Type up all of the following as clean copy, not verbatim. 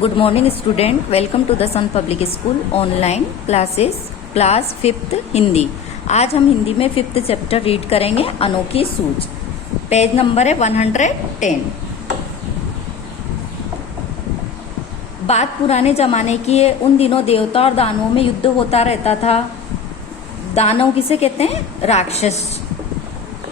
Good morning student, welcome to the Sun Public School online classes class 5th Hindi. आज हम हिंदी में 5th chapter read करेंगे, अनोखी सूझ। पेज नंबर है 110। बात पुराने जमाने की है। उन दिनों देवता और दानवों में युद्ध होता रहता था। दानव किसे कहते हैं? राक्षस।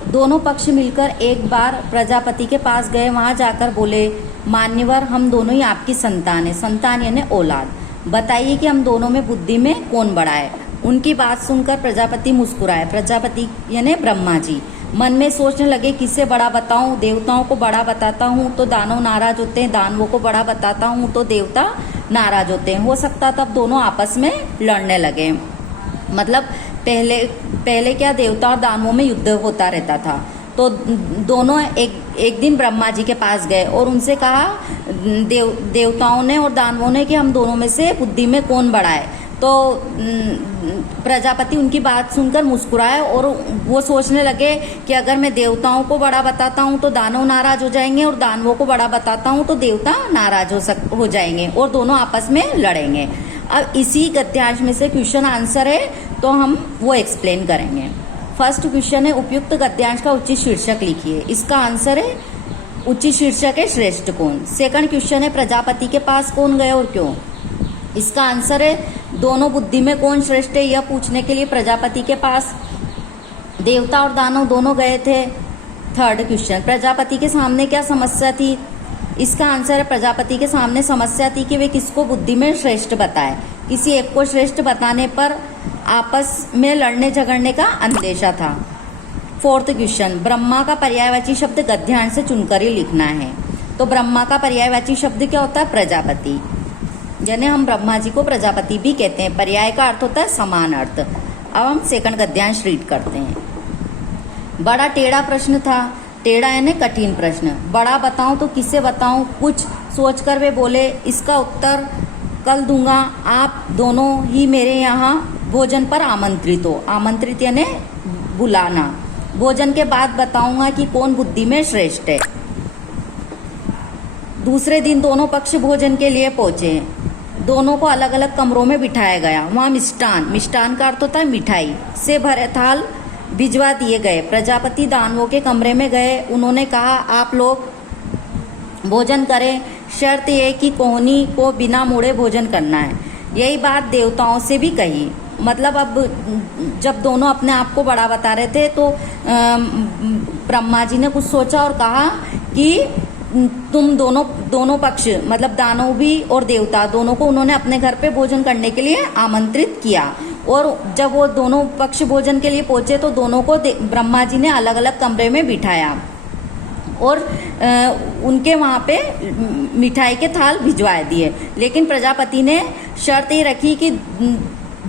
दोनों पक्ष मिलकर एक बार प्रजापति के पास गए। वहां जाकर बोले, मान्यवर, हम दोनों ही आपकी संतान है। संतान यानी औलाद। बताइए कि हम दोनों में बुद्धि में कौन बड़ा है। उनकी बात सुनकर प्रजापति मुस्कुराए। प्रजापति यानी ब्रह्मा जी मन में सोचने लगे, किसे बड़ा बताऊं? देवताओं को बड़ा बताता हूं तो दानव नाराज होते हैं, दानवों को बड़ा बताता हूं तो देवता नाराज होते हैं। हो सकता तब दोनों आपस में लड़ने लगे। मतलब पहले क्या, देवता और दानवों में युद्ध होता रहता था। तो दोनों एक दिन ब्रह्मा जी के पास गए और उनसे कहा, देवताओं ने और दानवों ने, कि हम दोनों में से बुद्धि में कौन बड़ा है। तो प्रजापति उनकी बात सुनकर मुस्कुराए और वो सोचने लगे कि अगर मैं देवताओं को बड़ा बताता हूँ तो दानव नाराज हो जाएंगे, और दानवों को बड़ा बताता हूँ तो देवता नाराज हो जाएंगे और दोनों आपस में लड़ेंगे। अब इसी गद्यांश में से क्वेश्चन आंसर है, तो हम वो एक्सप्लेन करेंगे। फर्स्ट क्वेश्चन है, उपयुक्त गद्यांश का उचित शीर्षक लिखिए। इसका आंसर है, उचित शीर्षक है श्रेष्ठ कौन। सेकंड क्वेश्चन है, प्रजापति के पास कौन गए और क्यों। इसका आंसर है, दोनों बुद्धि में कौन श्रेष्ठ है, यह पूछने के लिए प्रजापति के पास देवता और दानव दोनों गए थे। थर्ड क्वेश्चन, प्रजापति के सामने क्या समस्या थी। इसका आंसर है, प्रजापति के सामने समस्या थी कि वे किसको बुद्धि में श्रेष्ठ बताए। किसी एक को श्रेष्ठ बताने पर आपस में लड़ने झगड़ने का अंदेशा था। फोर्थ क्वेश्चन, ब्रह्मा का पर्यायवाची शब्द गद्यांश से चुनकर ही लिखना है। तो ब्रह्मा का पर्यायवाची शब्द क्या होता है? प्रजापति। यानी हम ब्रह्मा जी को प्रजापति भी कहते हैं। पर्याय का अर्थ होता है समान अर्थ। अब हम सेकंड गद्यांश रीड करते हैं। बड़ा टेढ़ा प्रश्न था। टेढ़ा यानी कठिन प्रश्न। बड़ा बताऊं तो किसे बताऊं? कुछ सोचकर वे बोले, इसका उत्तर कल दूंगा। आप दोनों ही मेरे यहाँ भोजन पर आमंत्रित हो। आमंत्रित यानी बुलाना। भोजन के बाद बताऊंगा कि कौन बुद्धि में श्रेष्ठ है। दूसरे दिन दोनों पक्ष भोजन के लिए पहुंचे। दोनों को अलग अलग कमरों में बिठाया गया। वहां मिष्टान का अर्थ होता है मिठाई से भरे थाल भिजवा दिए गए। प्रजापति दानवों के कमरे में गए। उन्होंने कहा, आप लोग भोजन करें, शर्त यह कि कोहनी को बिना मोड़े भोजन करना है। यही बात देवताओं से भी कही। मतलब अब जब दोनों अपने आप को बड़ा बता रहे थे तो ब्रह्मा जी ने कुछ सोचा और कहा कि तुम दोनों पक्ष, मतलब दानव भी और देवता दोनों को उन्होंने अपने घर पे भोजन करने के लिए आमंत्रित किया। और जब वो दोनों पक्ष भोजन के लिए पहुंचे तो दोनों को ब्रह्मा जी ने अलग अलग कमरे में बिठाया और उनके वहां पे मिठाई के थाल भिजवा दिए। लेकिन प्रजापति ने शर्त ये रखी कि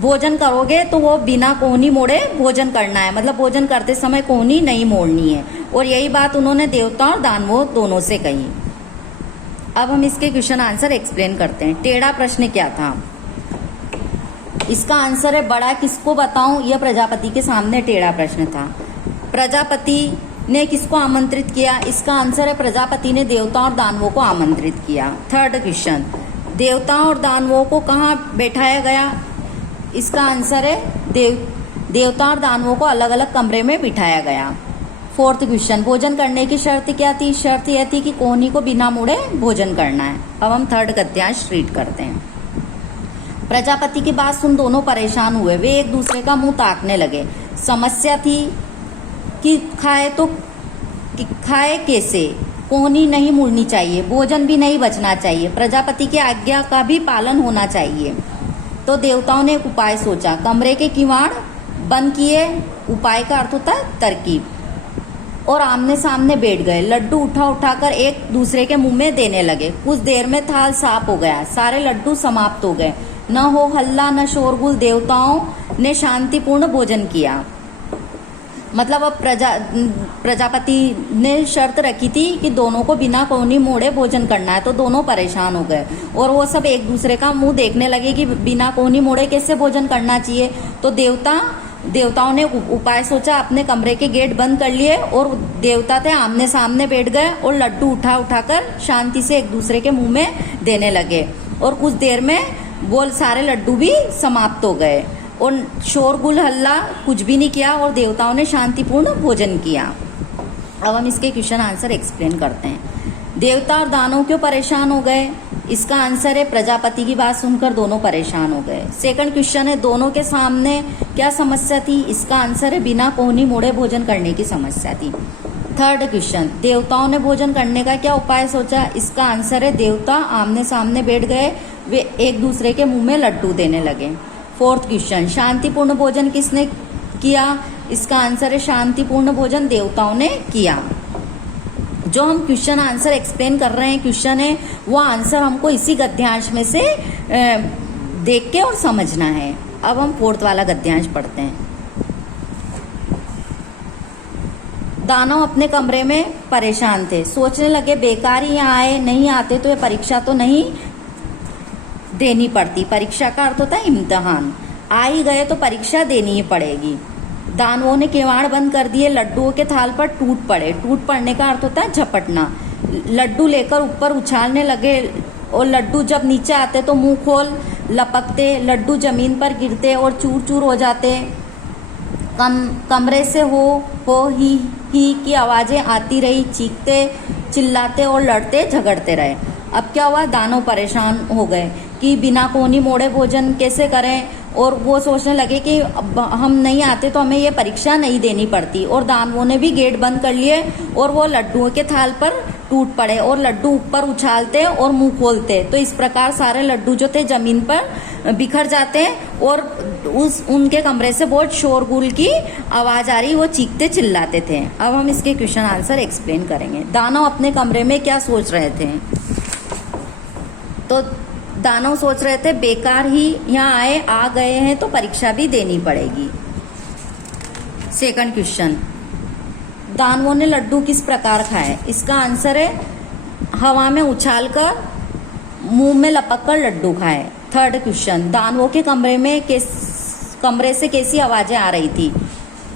भोजन करोगे तो वो बिना कोहनी मोड़े भोजन करना है। मतलब भोजन करते समय कोहनी नहीं मोड़नी है। और यही बात उन्होंने देवता और दानवों दोनों से कही। अब हम इसके क्वेश्चन आंसर एक्सप्लेन करते हैं। टेढ़ा प्रश्न क्या था? इसका आंसर है, बड़ा किसको बताऊं, यह प्रजापति के सामने टेढ़ा प्रश्न था। प्रजापति ने किसको आमंत्रित किया? इसका आंसर है, प्रजापति ने देवता और दानवों को आमंत्रित किया। थर्ड क्वेश्चन, देवताओं और दानवों को कहाँ बैठाया गया? इसका आंसर है, देवता और दानवों को अलग अलग कमरे में बिठाया गया। फोर्थ क्वेश्चन, भोजन करने की शर्त क्या थी? शर्त यह थी कि कोहनी को बिना मोड़े भोजन करना है। अब हम थर्ड गद्यांश रीड करते हैं। प्रजापति की बात सुन दोनों परेशान हुए। वे एक दूसरे का मुंह ताकने लगे। समस्या थी कि खाए कैसे। कोहनी नहीं मुड़नी चाहिए, भोजन भी नहीं बचना चाहिए, प्रजापति की आज्ञा का भी पालन होना चाहिए। तो देवताओं ने एक उपाय सोचा। कमरे के किवाड़ बंद किए। उपाय का अर्थ होता है तरकीब। और आमने सामने बैठ गए। लड्डू उठाकर एक दूसरे के मुंह में देने लगे। कुछ देर में थाल साफ हो गया। सारे लड्डू समाप्त हो गए। न हो हल्ला न शोरगुल। देवताओं ने शांतिपूर्ण भोजन किया। मतलब अब प्रजापति ने शर्त रखी थी कि दोनों को बिना कोहनी मोड़े भोजन करना है। तो दोनों परेशान हो गए और वो सब एक दूसरे का मुंह देखने लगे कि बिना कोहनी मोड़े कैसे भोजन करना चाहिए। तो देवताओं ने उपाय सोचा। अपने कमरे के गेट बंद कर लिए और देवता थे आमने सामने बैठ गए और लड्डू उठाकर शांति से एक दूसरे के मुंह में देने लगे। और कुछ देर में वो सारे लड्डू भी समाप्त हो गए और शोरगुल हल्ला कुछ भी नहीं किया और देवताओं ने शांतिपूर्ण भोजन किया। अब हम इसके क्वेश्चन आंसर एक्सप्लेन करते हैं। देवता और दानव क्यों परेशान हो गए? इसका आंसर है प्रजापति की बात सुनकर दोनों परेशान हो गए। सेकंड क्वेश्चन है दोनों के सामने क्या समस्या थी? इसका आंसर है बिना कोहनी मोड़े भोजन करने की समस्या थी। थर्ड क्वेश्चन देवताओं ने भोजन करने का क्या उपाय सोचा? इसका आंसर है देवता आमने सामने बैठ गए, वे एक दूसरे के मुंह में लड्डू देने लगे। फोर्थ क्वेश्चन शांतिपूर्ण भोजन किसने किया? इसका आंसर है शांतिपूर्ण भोजन देवताओं ने किया। जो हम क्वेश्चन आंसर एक्सप्लेन कर रहे हैं क्वेश्चन है वो आंसर हमको इसी गद्यांश में से देख के और समझना है। अब हम फोर्थ वाला गद्यांश पढ़ते हैं। दानव अपने कमरे में परेशान थे, सोचने लगे बेकार ही यहाँ आए, नहीं आते तो ये परीक्षा तो नहीं देनी पड़ती। परीक्षा का अर्थ होता है इम्तिहान, आ ही गए तो परीक्षा देनी ही पड़ेगी। दानवों ने किवाड़ बंद कर दिए, लड्डुओं के थाल पर टूट पड़े। टूट पड़ने का अर्थ होता है झपटना। लड्डू लेकर ऊपर उछालने लगे और लड्डू जब नीचे आते तो मुंह खोल लपकते, लड्डू जमीन पर गिरते और चूर चूर हो जाते। कमरे से हो ही की आवाजें आती रही, चीखते चिल्लाते और लड़ते झगड़ते रहे। अब क्या हुआ? दानव परेशान हो गए कि बिना कोनी मोड़े भोजन कैसे करें, और वो सोचने लगे कि अब हम नहीं आते तो हमें ये परीक्षा नहीं देनी पड़ती। और दानवों ने भी गेट बंद कर लिए और वो लड्डुओं के थाल पर टूट पड़े और लड्डू ऊपर उछालते और मुंह खोलते। तो इस प्रकार सारे लड्डू जो थे जमीन पर बिखर जाते और उनके कमरे से बहुत शोरगुल की आवाज आ रही, वो चीखते चिल्लाते थे। अब हम इसके क्वेश्चन आंसर एक्सप्लेन करेंगे। दानव अपने कमरे में क्या सोच रहे थे? तो दानव सोच रहे थे बेकार ही यहाँ आ गए हैं तो परीक्षा भी देनी पड़ेगी। सेकंड क्वेश्चन दानवों ने लड्डू किस प्रकार खाए? इसका आंसर है हवा में उछालकर मुंह में लपककर लड्डू खाए। थर्ड क्वेश्चन दानवों के कमरे से कैसी आवाजें आ रही थी?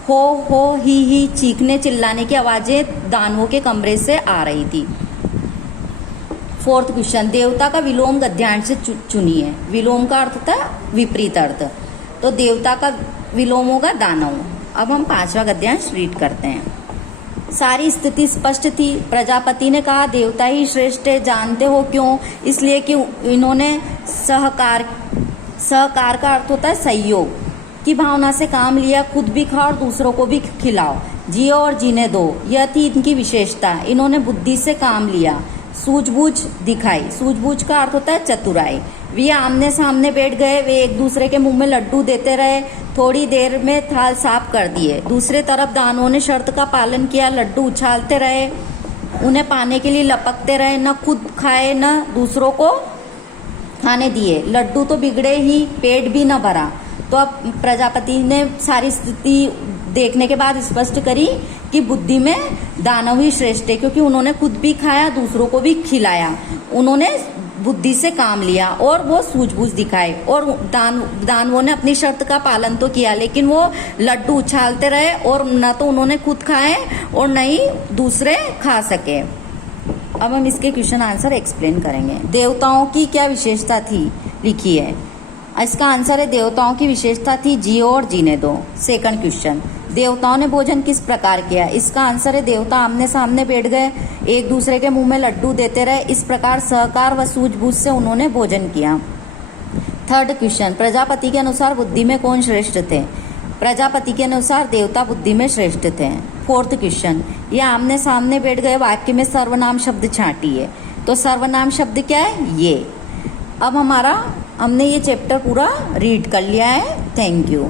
हो ही चीखने चिल्लाने की आवाजें दानवों के कमरे से आ रही थी। फोर्थ क्वेश्चन देवता का विलोम गद्यांश से चुनिए। विलोम का अर्थ होता है विपरीत अर्थ, तो देवता का विलोम होगा दानव। अब हम पांचवा गद्यांश रीड करते हैं। सारी स्थिति स्पष्ट थी। प्रजापति ने कहा देवता ही श्रेष्ठ है, जानते हो क्यों? इसलिए कि इन्होंने सहकार का अर्थ होता है सहयोग की भावना से काम लिया, खुद भी खाओ और दूसरों को भी खिलाओ, जियो और जीने दो, यह थी इनकी विशेषता। इन्होंने बुद्धि से काम लिया, सूझबूझ दिखाई। सूझबूझ का अर्थ होता है चतुराई। वे आमने सामने बैठ गए, वे एक दूसरे के मुंह में लड्डू देते रहे, थोड़ी देर में थाल साफ कर दिए। दूसरी तरफ दानवों ने शर्त का पालन किया, लड्डू उछालते रहे, उन्हें पाने के लिए लपकते रहे, न खुद खाए न दूसरों को खाने दिए। लड्डू तो बिगड़े ही, पेट भी न भरा। तो अब प्रजापति ने सारी स्थिति देखने के बाद स्पष्ट करी कि बुद्धि में दानव ही श्रेष्ठ है, क्योंकि उन्होंने खुद भी खाया, दूसरों को भी खिलाया, उन्होंने बुद्धि से काम लिया और वो सूझबूझ दिखाए। और दानवों ने अपनी शर्त का पालन तो किया, लेकिन वो लड्डू उछालते रहे और न तो उन्होंने खुद खाए और न ही दूसरे खा सके। अब हम इसके क्वेश्चन आंसर एक्सप्लेन करेंगे। देवताओं की क्या विशेषता थी लिखी है। इसका आंसर है देवताओं की विशेषता थी जियो और जीने दो। सेकंड क्वेश्चन देवताओं ने भोजन किस प्रकार किया। इसका आंसर है देवता आमने सामने बैठ गए, एक दूसरे के मुंह में लड्डू देते रहे, इस प्रकार सहकार व सूझबूझ से उन्होंने भोजन किया। थर्ड क्वेश्चन प्रजापति के अनुसार बुद्धि में कौन श्रेष्ठ थे। प्रजापति के अनुसार देवता बुद्धि में श्रेष्ठ थे। फोर्थ क्वेश्चन ये आमने सामने बैठ गए वाक्य में सर्वनाम शब्द छांटिए। तो सर्वनाम शब्द क्या है? ये। अब हमने ये चैप्टर पूरा रीड कर लिया है। Thank you.